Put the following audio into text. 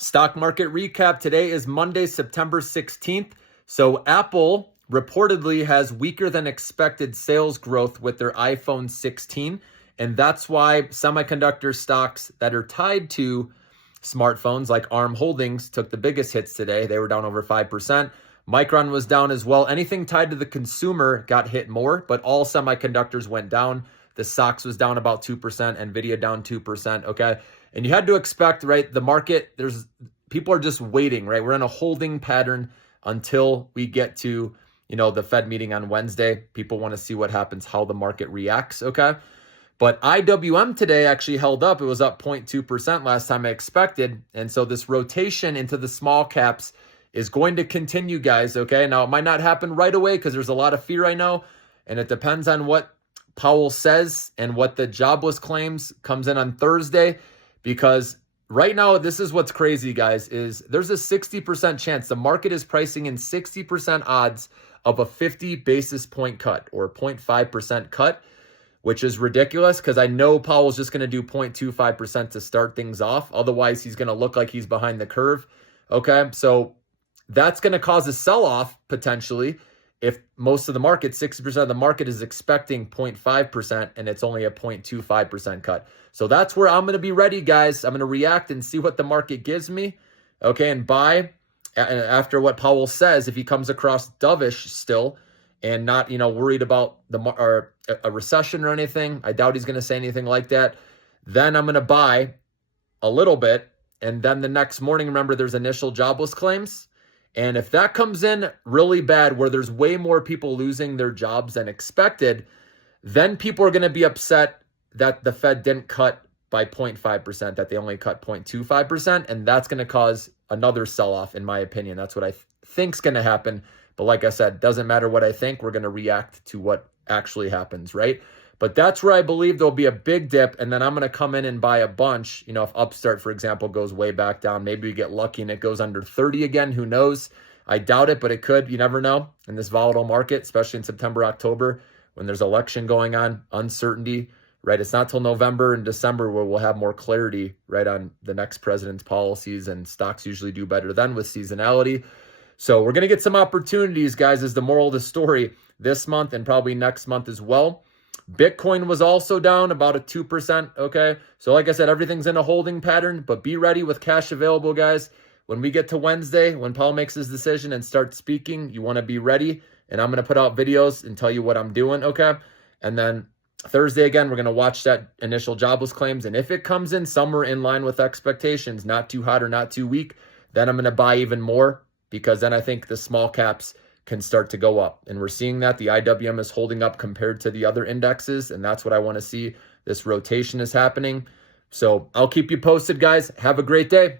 Stock market recap. Today is Monday, September 16th. So Apple reportedly has weaker than expected sales growth with their iPhone 16. And that's why semiconductor stocks that are tied to smartphones like ARM Holdings took the biggest hits today. They were down over 5%. Micron was down as well. Anything tied to the consumer got hit more, but all semiconductors went down. The SOX was down about 2%, Nvidia down 2%, okay? And you had to expect, right, the market, people are just waiting, right? We're in a holding pattern until we get to, the Fed meeting on Wednesday. People want to see what happens, how the market reacts, okay? But IWM today actually held up. It was up 0.2% last time I expected. And so this rotation into the small caps is going to continue, guys, okay? Now, it might not happen right away because there's a lot of fear, I know, and it depends on what Powell says and what the jobless claims comes in on Thursday, because right now, this is what's crazy, guys, is there's a 60% chance, the market is pricing in 60% odds of a 50 basis point cut or 0.5% cut, which is ridiculous because I know Powell's just going to do 0.25% to start things off. Otherwise, he's going to look like he's behind the curve. Okay, so that's going to cause a sell-off potentially if most of the market, 60% of the market is expecting 0.5% and it's only a 0.25% cut. So that's where I'm going to be ready, guys. I'm going to react and see what the market gives me. Okay, and buy after what Powell says. If he comes across dovish still and not, worried about a recession or anything, I doubt he's going to say anything like that. Then I'm going to buy a little bit. And then the next morning, remember, there's initial jobless claims. And if that comes in really bad, where there's way more people losing their jobs than expected, then people are going to be upset that the Fed didn't cut by 0.5%, that they only cut 0.25%. And that's going to cause another sell-off, in my opinion. That's what I think's going to happen. But like I said, doesn't matter what I think. We're going to react to what actually happens, right? But that's where I believe there'll be a big dip, and then I'm going to come in and buy a bunch. If Upstart, for example, goes way back down, maybe we get lucky and it goes under 30 again. Who knows? I doubt it, but it could. You never know in this volatile market, especially in September, October, when there's election going on, uncertainty, right? It's not till November and December where we'll have more clarity, right, on the next president's policies, and stocks usually do better then with seasonality. So we're going to get some opportunities, guys, is the moral of the story this month and probably next month as well. Bitcoin was also down about a 2%, okay? So like I said, everything's in a holding pattern, but be ready with cash available, guys. When we get to Wednesday, when Powell makes his decision and starts speaking, you want to be ready. And I'm going to put out videos and tell you what I'm doing, okay? And then Thursday, again, we're going to watch that initial jobless claims. And if it comes in somewhere in line with expectations, not too hot or not too weak, then I'm going to buy even more, because then I think the small caps can start to go up. And we're seeing that the IWM is holding up compared to the other indexes, and that's what I want to see. This rotation is happening. So I'll keep you posted, guys. Have a great day.